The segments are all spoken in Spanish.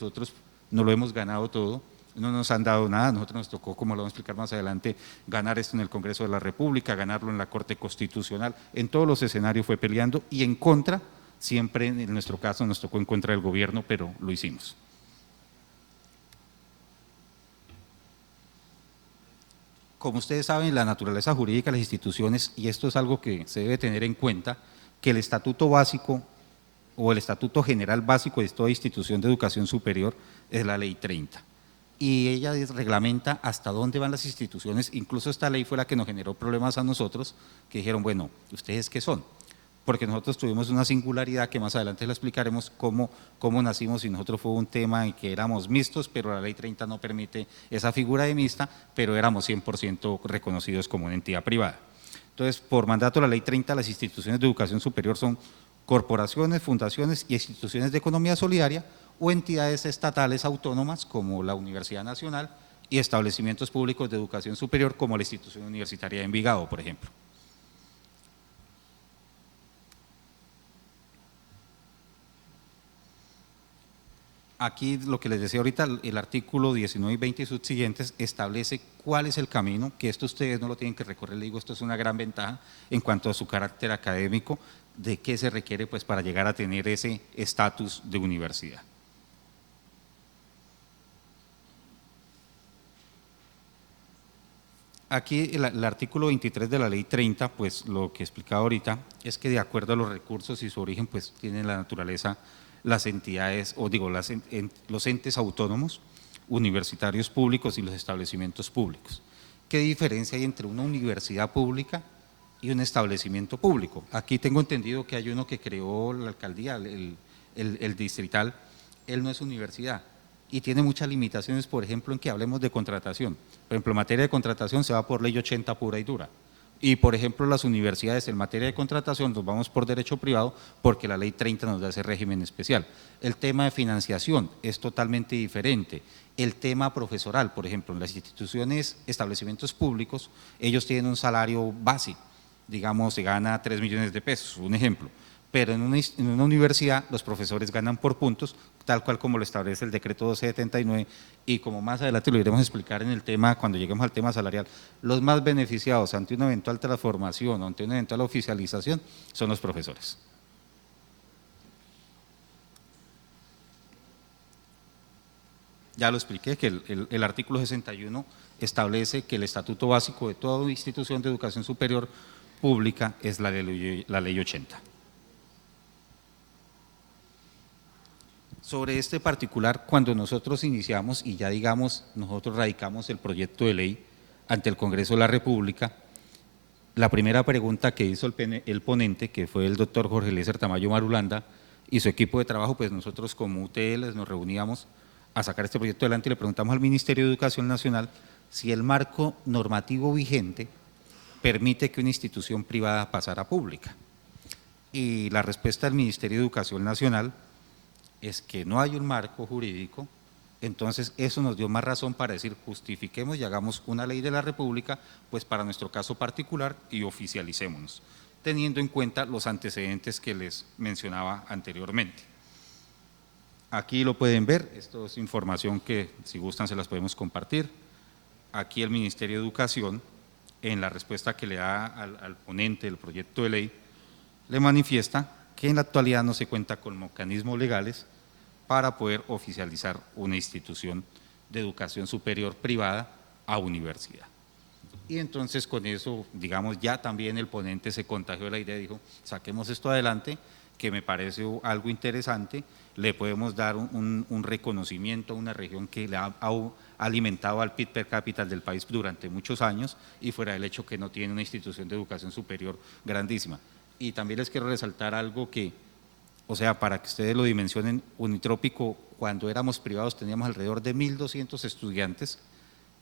nosotros no lo hemos ganado todo, no nos han dado nada, nosotros nos tocó, como lo vamos a explicar más adelante, ganar esto en el Congreso de la República, ganarlo en la Corte Constitucional, en todos los escenarios fue peleando y en contra, siempre en nuestro caso nos tocó en contra del gobierno, pero lo hicimos. Como ustedes saben, la naturaleza jurídica de las instituciones, y esto es algo que se debe tener en cuenta, que el estatuto básico o el estatuto general básico de toda institución de educación superior es la ley 30. Y ella reglamenta hasta dónde van las instituciones, incluso esta ley fue la que nos generó problemas a nosotros, que dijeron, bueno, ¿ustedes qué son? Porque nosotros tuvimos una singularidad que más adelante la explicaremos cómo nacimos y nosotros fue un tema en que éramos mixtos, pero la ley 30 no permite esa figura de mixta, pero éramos 100% reconocidos como una entidad privada. Entonces, por mandato de la ley 30, las instituciones de educación superior son corporaciones, fundaciones y instituciones de economía solidaria o entidades estatales autónomas como la Universidad Nacional y establecimientos públicos de educación superior como la Institución Universitaria de Envigado, por ejemplo. Aquí lo que les decía ahorita, el artículo 19 y 20 y subsiguientes establece cuál es el camino, que esto ustedes no lo tienen que recorrer, les digo, esto es una gran ventaja en cuanto a su carácter académico, de qué se requiere pues para llegar a tener ese estatus de universidad. Aquí el artículo 23 de la ley 30, pues lo que explicaba ahorita es que de acuerdo a los recursos y su origen, pues tienen la naturaleza las entidades, o digo, los entes autónomos, universitarios públicos y los establecimientos públicos. ¿Qué diferencia hay entre una universidad pública y un establecimiento público? Aquí tengo entendido que hay uno que creó la alcaldía, el distrital, él no es universidad y tiene muchas limitaciones, por ejemplo, en que hablemos de contratación. Por ejemplo, en materia de contratación se va por ley 80 pura y dura. Y, por ejemplo, las universidades en materia de contratación nos vamos por derecho privado porque la ley 30 nos da ese régimen especial. El tema de financiación es totalmente diferente. El tema profesoral, por ejemplo, en las instituciones, establecimientos públicos, ellos tienen un salario básico, digamos, se gana 3 millones de pesos, un ejemplo. Pero en una universidad los profesores ganan por puntos, tal cual como lo establece el decreto 1279 y como más adelante lo iremos a explicar en el tema, cuando lleguemos al tema salarial, los más beneficiados ante una eventual transformación o ante una eventual oficialización son los profesores. Ya lo expliqué, que el artículo 61 establece que el estatuto básico de toda institución de educación superior pública es la ley 80. Sobre este particular, cuando nosotros iniciamos y ya digamos, nosotros radicamos el proyecto de ley ante el Congreso de la República, la primera pregunta que hizo el ponente, que fue el doctor Jorge Eliezer Tamayo Marulanda, y su equipo de trabajo, pues nosotros como UTL nos reuníamos a sacar este proyecto adelante y le preguntamos al Ministerio de Educación Nacional si el marco normativo vigente permite que una institución privada pasara a pública. Y la respuesta del Ministerio de Educación Nacional es que no hay un marco jurídico, entonces eso nos dio más razón para decir justifiquemos y hagamos una ley de la República, pues para nuestro caso particular y oficialicémonos, teniendo en cuenta los antecedentes que les mencionaba anteriormente. Aquí lo pueden ver, esto es información que si gustan se las podemos compartir. Aquí el Ministerio de Educación, en la respuesta que le da al ponente del proyecto de ley, le manifiesta que en la actualidad no se cuenta con mecanismos legales para poder oficializar una institución de educación superior privada a universidad. Y entonces con eso, digamos, ya también el ponente se contagió de la idea, dijo, saquemos esto adelante, que me parece algo interesante, le podemos dar un reconocimiento a una región que le ha alimentado al PIB per cápita del país durante muchos años y fuera del hecho que no tiene una institución de educación superior grandísima. Y también les quiero resaltar algo que, o sea, para que ustedes lo dimensionen, Unitrópico, cuando éramos privados teníamos alrededor de 1.200 estudiantes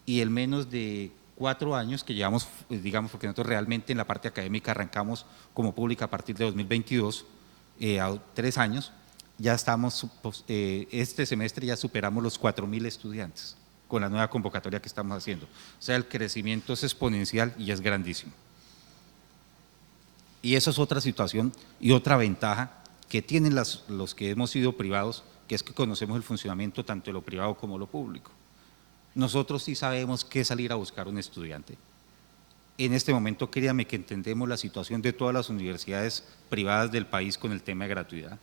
y en menos de 4 años que llevamos, digamos, porque nosotros realmente en la parte académica arrancamos como pública a partir de 2022, a 3 años, ya estamos, este semestre ya superamos los 4.000 estudiantes con la nueva convocatoria que estamos haciendo. O sea, el crecimiento es exponencial y es grandísimo. Y eso es otra situación y otra ventaja que tienen los que hemos sido privados que es que conocemos el funcionamiento tanto de lo privado como lo público. Nosotros sí sabemos qué salir a buscar un estudiante. En este momento, créanme que entendemos la situación de todas las universidades privadas del país con el tema de gratuidad.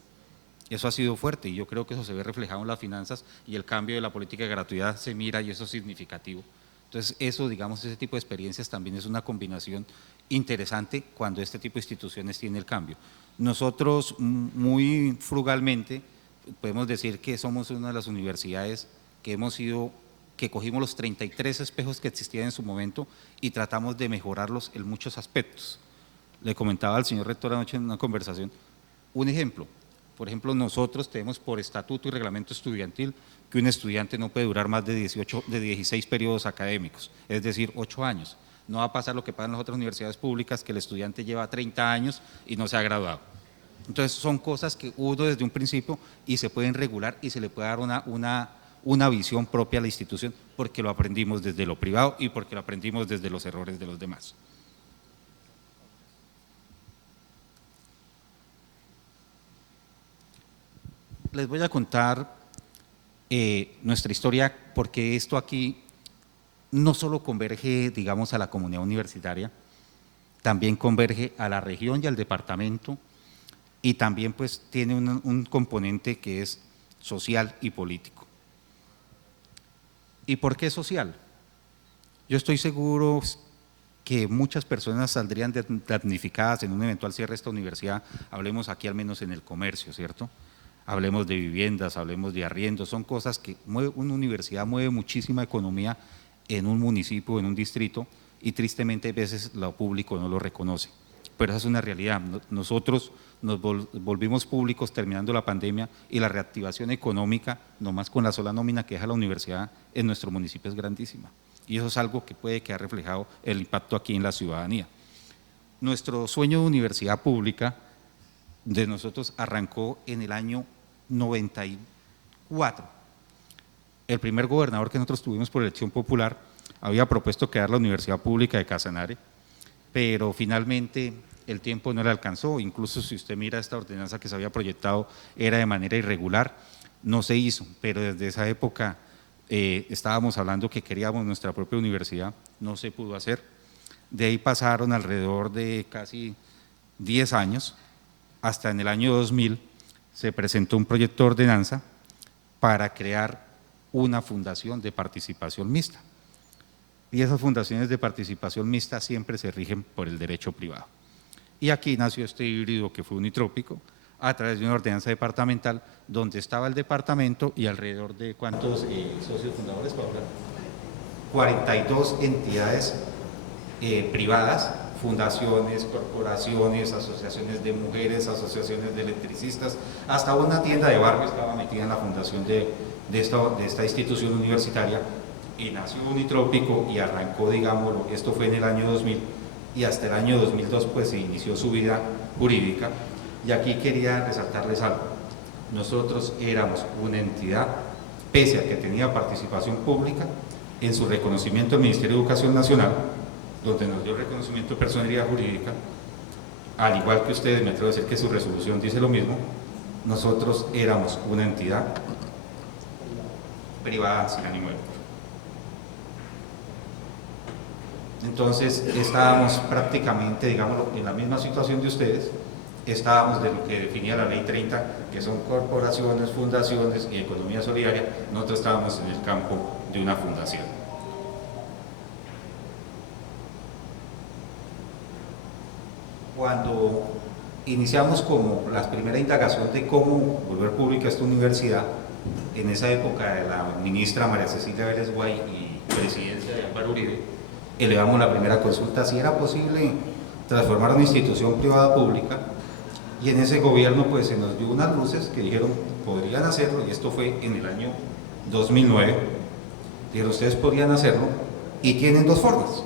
Eso ha sido fuerte y yo creo que eso se ve reflejado en las finanzas y el cambio de la política de gratuidad se mira y eso es significativo. Entonces, eso, digamos, ese tipo de experiencias también es una combinación interesante cuando este tipo de instituciones tienen el cambio. Nosotros, muy frugalmente, podemos decir que somos una de las universidades que que cogimos los 33 espejos que existían en su momento y tratamos de mejorarlos en muchos aspectos. Le comentaba al señor rector anoche en una conversación, un ejemplo, por ejemplo, nosotros tenemos por estatuto y reglamento estudiantil que un estudiante no puede durar más de 16 periodos académicos, es decir, 8 años. No va a pasar lo que pasa en las otras universidades públicas, que el estudiante lleva 30 años y no se ha graduado. Entonces, son cosas que uno desde un principio y se pueden regular y se le puede dar una visión propia a la institución porque lo aprendimos desde lo privado y porque lo aprendimos desde los errores de los demás. Les voy a contar nuestra historia porque esto aquí no solo converge, digamos, a la comunidad universitaria, también converge a la región y al departamento y también pues tiene un componente que es social y político. ¿Y por qué social? Yo estoy seguro que muchas personas saldrían damnificadas en un eventual cierre de esta universidad, hablemos aquí al menos en el comercio, ¿cierto? Hablemos de viviendas, hablemos de arriendos, son cosas que una universidad mueve muchísima economía en un municipio, en un distrito, y tristemente a veces lo público no lo reconoce. Pero esa es una realidad. Nosotros nos volvimos públicos terminando la pandemia y la reactivación económica, nomás con la sola nómina que deja la universidad en nuestro municipio es grandísima. Y eso es algo que puede quedar reflejado el impacto aquí en la ciudadanía. Nuestro sueño de universidad pública de nosotros arrancó en el año 94. El primer gobernador que nosotros tuvimos por elección popular había propuesto crear la Universidad Pública de Casanare, pero finalmente el tiempo no le alcanzó, incluso si usted mira esta ordenanza que se había proyectado era de manera irregular, no se hizo, pero desde esa época estábamos hablando que queríamos nuestra propia universidad, no se pudo hacer. De ahí pasaron alrededor de casi 10 años, hasta en el año 2000 se presentó un proyecto de ordenanza para crear una fundación de participación mixta. Y esas fundaciones de participación mixta siempre se rigen por el derecho privado. Y aquí nació este híbrido que fue unitrópico a través de una ordenanza departamental donde estaba el departamento y alrededor de ¿cuántos socios fundadores, Paula? 42 entidades privadas, fundaciones, corporaciones, asociaciones de mujeres, asociaciones de electricistas, hasta una tienda de barrio estaba metida en la fundación de esta institución universitaria y nació Unitrópico y arrancó, digámoslo, esto fue en el año 2000 y hasta el año 2002 pues se inició su vida jurídica y aquí quería resaltarles algo, nosotros éramos una entidad, pese a que tenía participación pública, en su reconocimiento del Ministerio de Educación Nacional, donde nos dio reconocimiento de personería jurídica, al igual que ustedes, me atrevo a decir que su resolución dice lo mismo, nosotros éramos una entidad privada sin ánimo de lucro. Entonces estábamos prácticamente, digámoslo, en la misma situación de ustedes, estábamos de lo que definía la ley 30, que son corporaciones, fundaciones y economía solidaria, nosotros estábamos en el campo de una fundación. Cuando iniciamos como la primera indagación de cómo volver pública esta universidad, en esa época de la ministra María Cecilia Vélez Guay y presidencia de Álvaro Uribe, elevamos la primera consulta si era posible transformar una institución privada pública y en ese gobierno pues se nos dio unas luces que dijeron podrían hacerlo y esto fue en el año 2009, dijeron ustedes podrían hacerlo y tienen dos formas.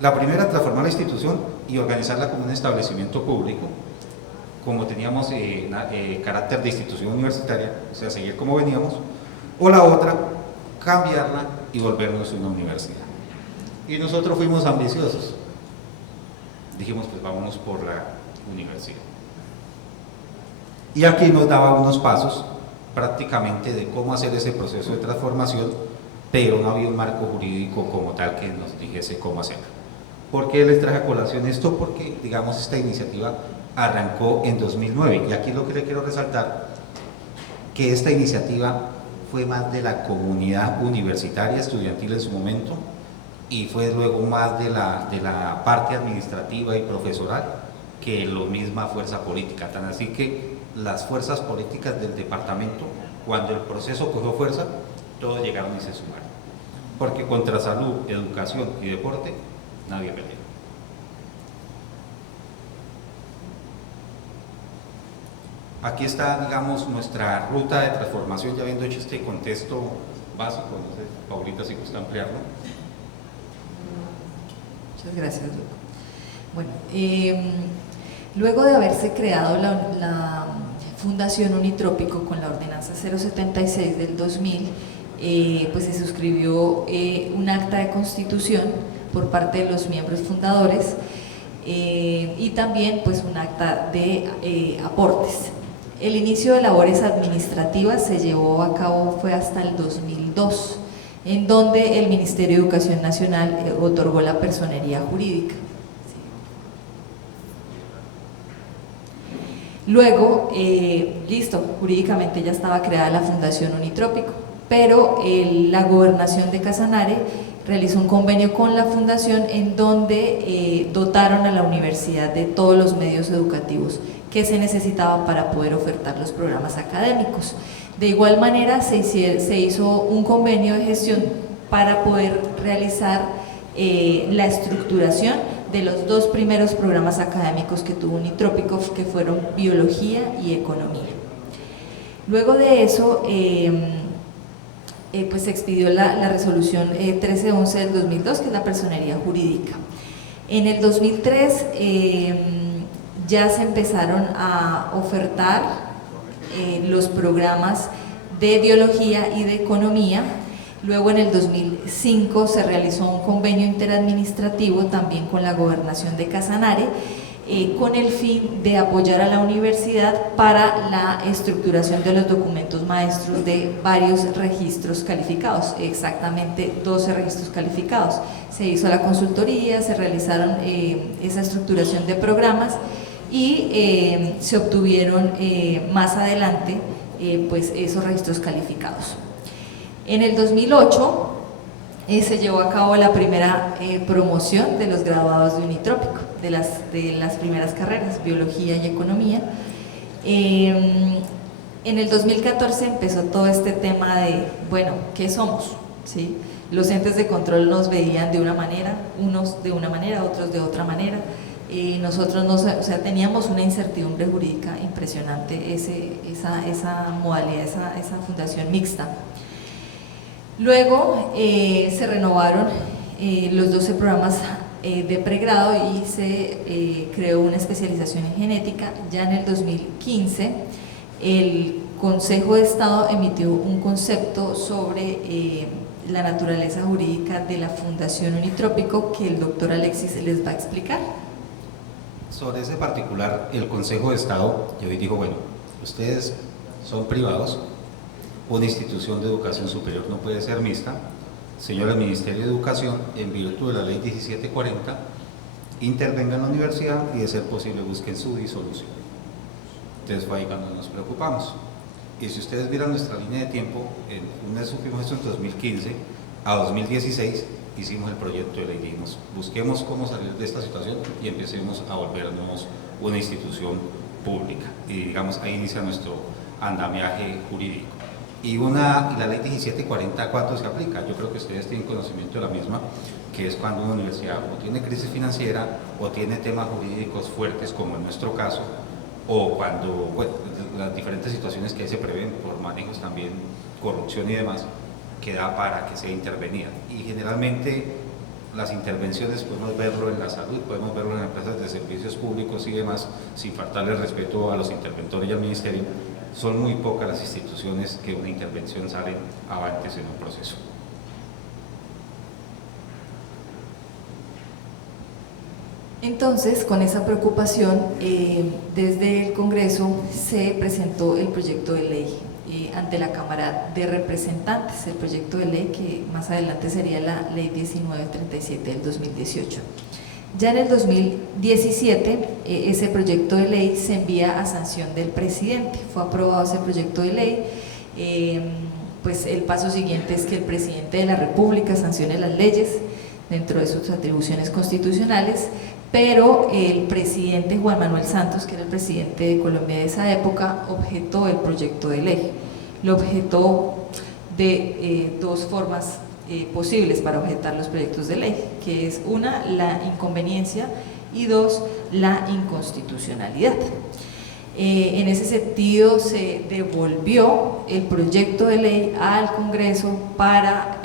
La primera, transformar la institución y organizarla como un establecimiento público, como teníamos carácter de institución universitaria, o sea, seguir como veníamos, o la otra, cambiarla y volvernos una universidad. Y nosotros fuimos ambiciosos, dijimos pues vámonos por la universidad. Y aquí nos daba unos pasos prácticamente de cómo hacer ese proceso de transformación, pero no había un marco jurídico como tal que nos dijese cómo hacerlo. ¿Por qué les traje a colación esto? Porque, digamos, esta iniciativa arrancó en 2009 y aquí lo que le quiero resaltar, que esta iniciativa fue más de la comunidad universitaria, estudiantil en su momento, y fue luego más de la parte administrativa y profesoral que la misma fuerza política, tan así que las fuerzas políticas del departamento, cuando el proceso cogió fuerza, todos llegaron y se sumaron, porque contra salud, educación y deporte nadie peleó. Aquí está, digamos, nuestra ruta de transformación, ya habiendo hecho este contexto básico. No sé, Paulita, si gusta ampliarlo. Muchas gracias, Luco. Bueno, luego de haberse creado la Fundación Unitrópico con la Ordenanza 076 del 2000, pues se suscribió un acta de constitución por parte de los miembros fundadores y también pues un acta de aportes. El inicio de labores administrativas se llevó a cabo, fue hasta el 2002, en donde el Ministerio de Educación Nacional otorgó la personería jurídica. Luego, listo, jurídicamente ya estaba creada la Fundación Unitrópico, pero la Gobernación de Casanare realizó un convenio con la Fundación en donde dotaron a la universidad de todos los medios educativos que se necesitaba para poder ofertar los programas académicos. De igual manera se hizo un convenio de gestión para poder realizar la estructuración de los dos primeros programas académicos que tuvo Unitrópico, que fueron Biología y Economía. Luego de eso, pues se expidió la resolución 1311 del 2002, que es la personería jurídica. En el 2003 ya se empezaron a ofertar los programas de Biología y de Economía. Luego en el 2005 se realizó un convenio interadministrativo también con la Gobernación de Casanare con el fin de apoyar a la universidad para la estructuración de los documentos maestros de varios registros calificados, exactamente 12 registros calificados. Se hizo la consultoría, se realizaron esa estructuración de programas y se obtuvieron más adelante pues esos registros calificados. En el 2008 se llevó a cabo la primera promoción de los graduados de Unitrópico, de las primeras carreras, Biología y Economía. En el 2014 empezó todo este tema de, bueno, ¿qué somos? ¿Sí? Los entes de control nos veían de una manera, unos de una manera, otros de otra manera. Nosotros teníamos una incertidumbre jurídica impresionante, esa modalidad, esa fundación mixta. Luego se renovaron los 12 programas de pregrado y se creó una especialización en genética. Ya en el 2015 el Consejo de Estado emitió un concepto sobre la naturaleza jurídica de la Fundación Unitrópico que el doctor Alexis les va a explicar. Sobre ese particular, el Consejo de Estado hoy dijo, bueno, ustedes son privados, una institución de educación superior no puede ser mixta. Señor Ministerio de Educación, en virtud de la ley 1740, intervenga en la universidad y de ser posible busquen su disolución. Entonces fue ahí cuando nos preocupamos. Y si ustedes vieran nuestra línea de tiempo, una vez supimos esto en 2015, a 2016 hicimos el proyecto de ley, dijimos, busquemos cómo salir de esta situación y empecemos a volvernos una institución pública. Y digamos, ahí inicia nuestro andamiaje jurídico. Y la ley 1740, ¿cuánto se aplica? Yo creo que ustedes tienen conocimiento de la misma, que es cuando una universidad o tiene crisis financiera o tiene temas jurídicos fuertes, como en nuestro caso, o cuando las diferentes situaciones que ahí se prevén por manejos también, corrupción y demás, que da para que sea intervenida. Y generalmente las intervenciones podemos verlo en la salud, podemos verlo en empresas de servicios públicos y demás, sin faltarle respeto a los interventores y al ministerio. Son muy pocas las instituciones que una intervención salen avantes en un proceso. Entonces, con esa preocupación, desde el Congreso se presentó el proyecto de ley ante la Cámara de Representantes, el proyecto de ley que más adelante sería la Ley 1937 del 2018. Ya en el 2017, ese proyecto de ley se envía a sanción del presidente, fue aprobado ese proyecto de ley. Pues el paso siguiente es que el presidente de la República sancione las leyes dentro de sus atribuciones constitucionales, pero el presidente Juan Manuel Santos, que era el presidente de Colombia de esa época, objetó el proyecto de ley. Lo objetó de dos formas posibles para objetar los proyectos de ley, que es una, la inconveniencia, y dos, la inconstitucionalidad. En ese sentido se devolvió el proyecto de ley al Congreso para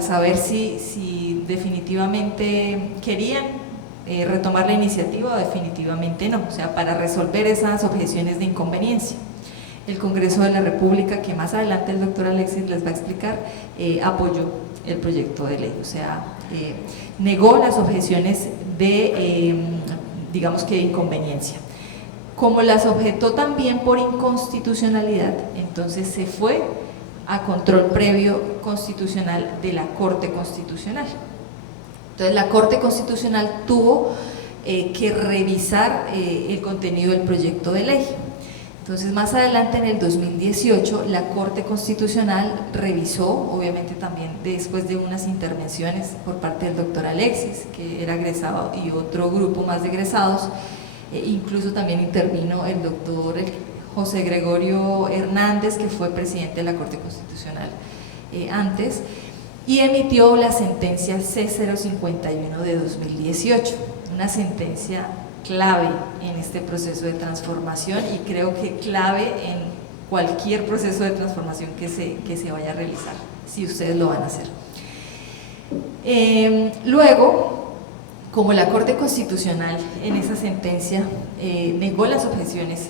saber si definitivamente querían retomar la iniciativa o definitivamente no, o sea, para resolver esas objeciones de inconveniencia. El Congreso de la República, que más adelante el doctor Alexis les va a explicar, apoyó el proyecto de ley, o sea, negó las objeciones de, digamos que de inconveniencia. Como las objetó también por inconstitucionalidad, entonces se fue a control previo constitucional de la Corte Constitucional. Entonces la Corte Constitucional tuvo que revisar el contenido del proyecto de ley. Entonces más adelante, en el 2018, la Corte Constitucional revisó, obviamente también después de unas intervenciones por parte del doctor Alexis, que era egresado, y otro grupo más de egresados, incluso también intervino el doctor José Gregorio Hernández, que fue presidente de la Corte Constitucional antes, y emitió la sentencia C051 de 2018, una sentencia clave en este proceso de transformación y creo que clave en cualquier proceso de transformación que se vaya a realizar, si ustedes lo van a hacer. Luego, como la Corte Constitucional en esa sentencia negó las objeciones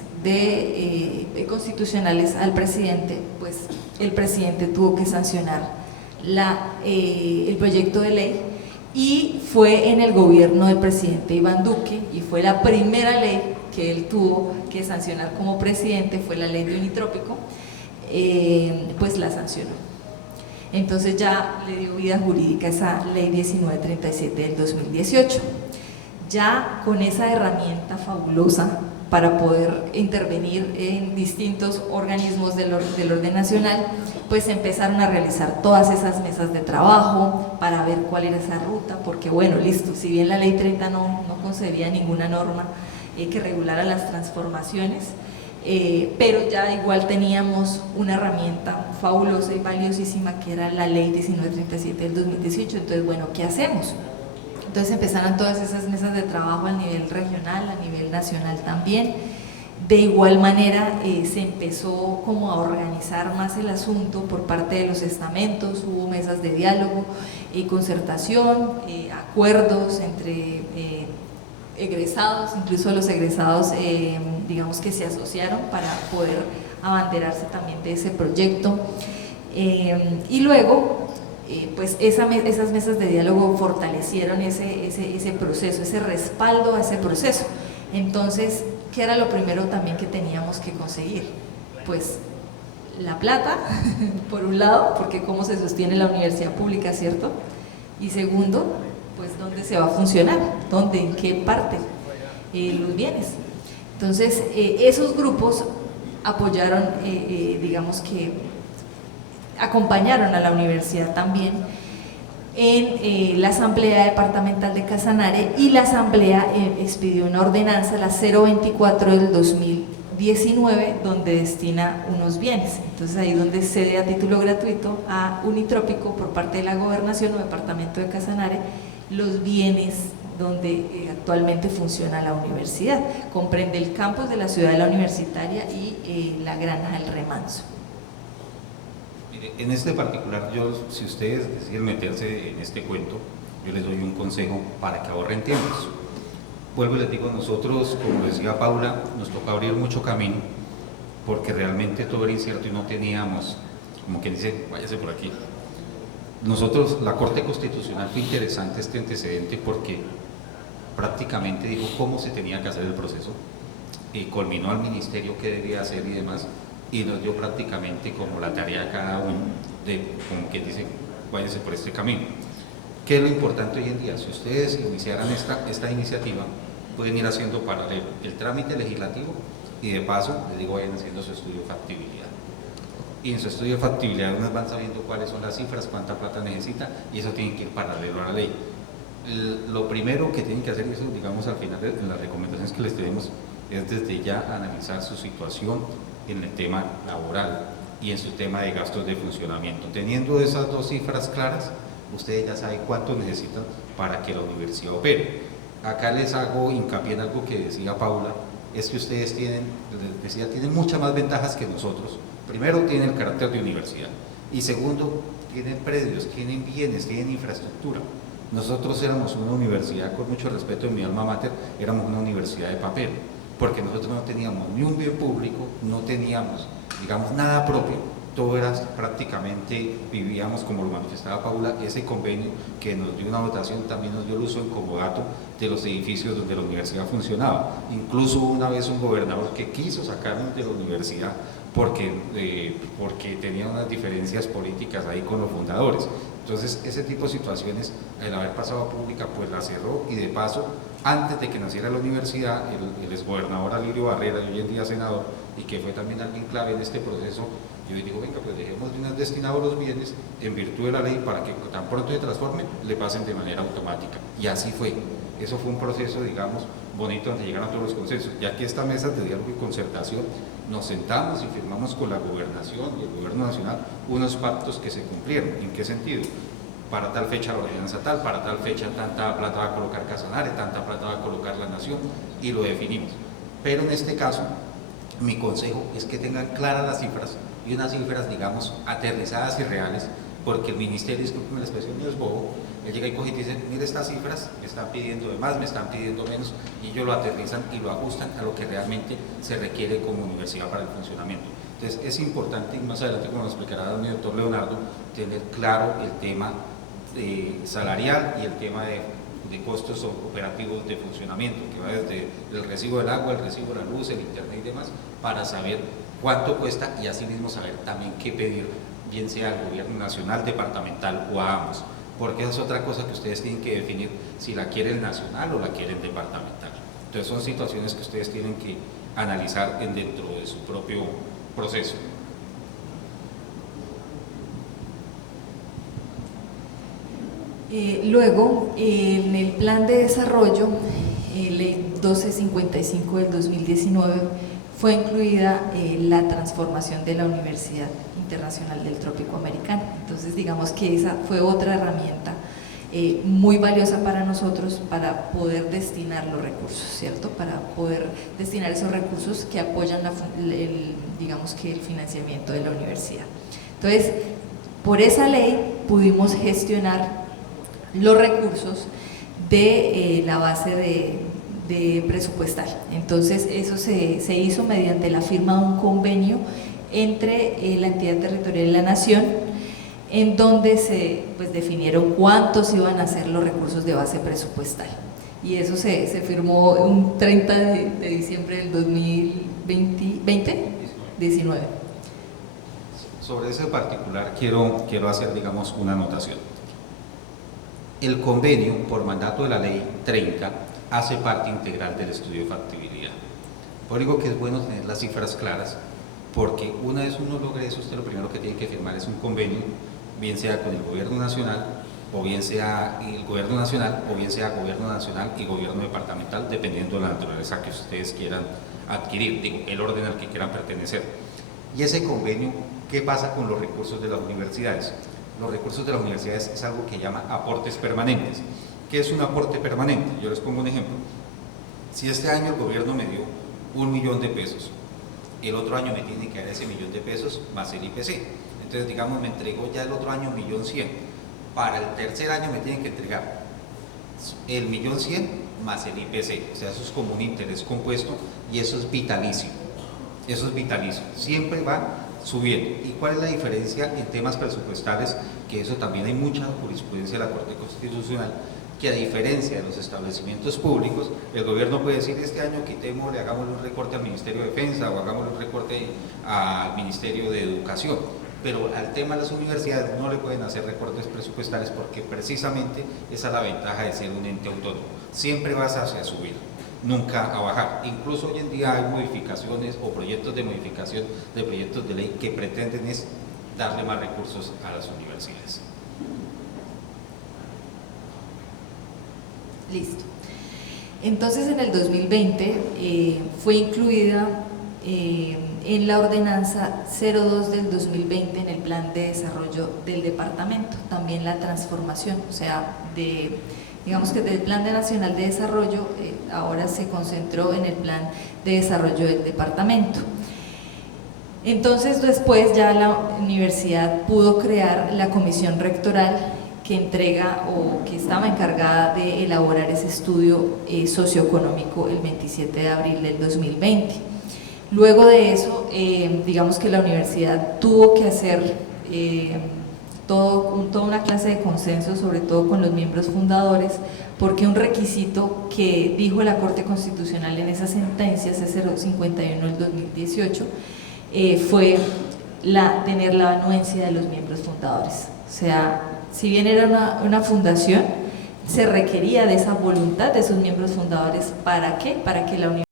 constitucionales al presidente, pues el presidente tuvo que sancionar el proyecto de ley, y fue en el gobierno del presidente Iván Duque, y fue la primera ley que él tuvo que sancionar como presidente, fue la ley de unitrópico, pues la sancionó. Entonces ya le dio vida jurídica a esa ley 1937 del 2018. Ya con esa herramienta fabulosa para poder intervenir en distintos organismos del orden nacional, pues empezaron a realizar todas esas mesas de trabajo para ver cuál era esa ruta, porque bueno, listo, si bien la ley 30 no concebía ninguna norma que regulara las transformaciones, pero ya igual teníamos una herramienta fabulosa y valiosísima que era la ley 1937 del 2018, entonces bueno, ¿qué hacemos? Entonces empezaron todas esas mesas de trabajo a nivel regional, a nivel nacional también. De igual manera se empezó como a organizar más el asunto por parte de los estamentos, hubo mesas de diálogo y concertación, acuerdos entre egresados, incluso los egresados digamos que se asociaron para poder abanderarse también de ese proyecto. Y luego pues esas mesas de diálogo fortalecieron ese proceso, ese respaldo a ese proceso. Entonces, ¿qué era lo primero también que teníamos que conseguir? Pues la plata, por un lado, porque cómo se sostiene la universidad pública, ¿cierto? Y segundo, pues dónde se va a funcionar, dónde, en qué parte, los bienes. Entonces, esos grupos apoyaron, digamos que acompañaron a la universidad también en la Asamblea Departamental de Casanare, y la Asamblea expidió una ordenanza, la 024 del 2019, donde destina unos bienes. Entonces ahí donde cede a título gratuito a Unitrópico por parte de la Gobernación o Departamento de Casanare los bienes donde actualmente funciona la universidad. Comprende el campus de la Ciudadela Universitaria y la Granja del Remanso. En este particular, si ustedes deciden meterse en este cuento, yo les doy un consejo para que ahorren tiempos. Vuelvo y les digo, nosotros, como decía Paula, nos toca abrir mucho camino, porque realmente todo era incierto y no teníamos, como quien dice, váyase por aquí. Nosotros, la Corte Constitucional, fue interesante este antecedente porque prácticamente dijo cómo se tenía que hacer el proceso, y culminó al ministerio qué debía hacer y demás, y nos dio prácticamente como la tarea a cada uno, de como quien dice, váyanse por este camino. ¿Qué es lo importante hoy en día? Si ustedes iniciaran esta iniciativa, pueden ir haciendo paralelo el trámite legislativo y de paso, les digo, vayan haciendo su estudio de factibilidad. Y en su estudio de factibilidad uno van sabiendo cuáles son las cifras, cuánta plata necesita, y eso tiene que ir paralelo a la ley. Lo primero que tienen que hacer, y eso digamos al final de las recomendaciones que les tenemos, es desde ya analizar su situación en el tema laboral y en su tema de gastos de funcionamiento. Teniendo esas dos cifras claras, ustedes ya saben cuánto necesitan para que la universidad opere. Acá les hago hincapié en algo que decía Paula, es que ustedes tienen, les decía, tienen muchas más ventajas que nosotros. Primero, tienen el carácter de universidad, y segundo, tienen predios, tienen bienes, tienen infraestructura. Nosotros éramos una universidad, con mucho respeto en mi alma mater, éramos una universidad de papel, porque nosotros no teníamos ni un bien público, no teníamos, digamos, nada propio, todo era prácticamente, vivíamos, como lo manifestaba Paula, ese convenio que nos dio una dotación, también nos dio el uso en comodato de los edificios donde la universidad funcionaba. Incluso una vez un gobernador que quiso sacarnos de la universidad porque tenía unas diferencias políticas ahí con los fundadores. Entonces, ese tipo de situaciones, al haber pasado a pública, pues la cerró, y de paso, antes de que naciera la universidad, el exgobernador Alirio Barrera, y hoy en día senador, y que fue también alguien clave en este proceso, yo digo, venga, pues dejemos de una vez destinados los bienes en virtud de la ley para que tan pronto se transformen, le pasen de manera automática. Y así fue. Eso fue un proceso, digamos, bonito, donde llegaron todos los consensos. Ya que esta mesa de diálogo y concertación, nos sentamos y firmamos con la gobernación y el gobierno nacional unos pactos que se cumplieron. ¿En qué sentido? Para tal fecha la ordenanza tal, para tal fecha tanta plata va a colocar Casanare, tanta plata va a colocar la nación, y lo definimos. Pero en este caso, mi consejo es que tengan claras las cifras, y unas cifras, digamos, aterrizadas y reales, porque el ministerio, discúlpeme la expresión, no es bobo, él llega y coge y dice, mire, estas cifras me están pidiendo de más, me están pidiendo menos, y ellos lo aterrizan y lo ajustan a lo que realmente se requiere como universidad para el funcionamiento. Entonces, es importante, y más adelante, como lo explicará mi doctor Leonardo, tener claro el tema salarial y el tema de costos operativos de funcionamiento, que va desde el recibo del agua, el recibo de la luz, el internet y demás, para saber cuánto cuesta, y así mismo saber también qué pedir, bien sea al gobierno nacional, departamental o a ambos, porque esa es otra cosa que ustedes tienen que definir, si la quieren nacional o la quieren departamental. Entonces son situaciones que ustedes tienen que analizar dentro de su propio proceso. Luego, en el plan de desarrollo, ley 1255 del 2019, fue incluida la transformación de la Universidad Internacional del Trópico Americano. Entonces, digamos que esa fue otra herramienta muy valiosa para nosotros para poder destinar los recursos, ¿cierto? Para poder destinar esos recursos que apoyan digamos que el financiamiento de la universidad. Entonces, por esa ley pudimos gestionar los recursos de la base de presupuestal. Entonces, eso se hizo mediante la firma de un convenio entre la entidad territorial y la nación, en donde se definieron cuántos iban a ser los recursos de base presupuestal. Y eso se firmó un 30 de diciembre del 2019. Sobre ese particular quiero hacer, digamos, una anotación. El convenio, por mandato de la ley 30, hace parte integral del estudio de factibilidad. Por eso que es bueno tener las cifras claras, porque una vez uno logre eso, usted lo primero que tiene que firmar es un convenio, bien sea con el gobierno nacional, o bien sea el gobierno nacional, o bien sea gobierno nacional y gobierno departamental, dependiendo de la naturaleza que ustedes quieran adquirir, digo, el orden al que quieran pertenecer. Y ese convenio, ¿qué pasa con los recursos de las universidades? Los recursos de las universidades es algo que llama aportes permanentes. ¿Qué es un aporte permanente? Yo les pongo un ejemplo. Si este año el gobierno me dio 1 millón de pesos, el otro año me tiene que dar ese 1 millón de pesos más el IPC. Entonces, digamos, me entregó ya el otro año 1.100.000. Para el tercer año me tienen que entregar el 1.100.000 más el IPC. O sea, eso es como un interés compuesto, y eso es vitalicio. Eso es vitalicio. Siempre va subiendo. ¿Y cuál es la diferencia en temas presupuestales? Que eso también hay mucha jurisprudencia de la Corte Constitucional, que a diferencia de los establecimientos públicos, el gobierno puede decir este año quitémosle, hagámosle un recorte al Ministerio de Defensa o hagámosle un recorte al Ministerio de Educación, pero al tema de las universidades no le pueden hacer recortes presupuestales porque precisamente esa es la ventaja de ser un ente autónomo, siempre vas hacia subir, nunca a bajar. Incluso hoy en día hay modificaciones o proyectos de modificación de proyectos de ley que pretenden es darle más recursos a las universidades. Listo. Entonces, en el 2020 fue incluida en la ordenanza 02 del 2020 en el plan de desarrollo del departamento, también la transformación, o sea, digamos que del plan nacional de desarrollo ahora se concentró en el plan de desarrollo del departamento. Entonces, después ya la universidad pudo crear la comisión rectoral que entrega o que estaba encargada de elaborar ese estudio socioeconómico el 27 de abril del 2020. Luego de eso, digamos que la universidad tuvo que hacer toda una clase de consenso, sobre todo con los miembros fundadores, porque un requisito que dijo la Corte Constitucional en esa sentencia C051 del 2018 fue tener la anuencia de los miembros fundadores. O sea, si bien era una fundación, se requería de esa voluntad de sus miembros fundadores. ¿Para qué? Para que la universidad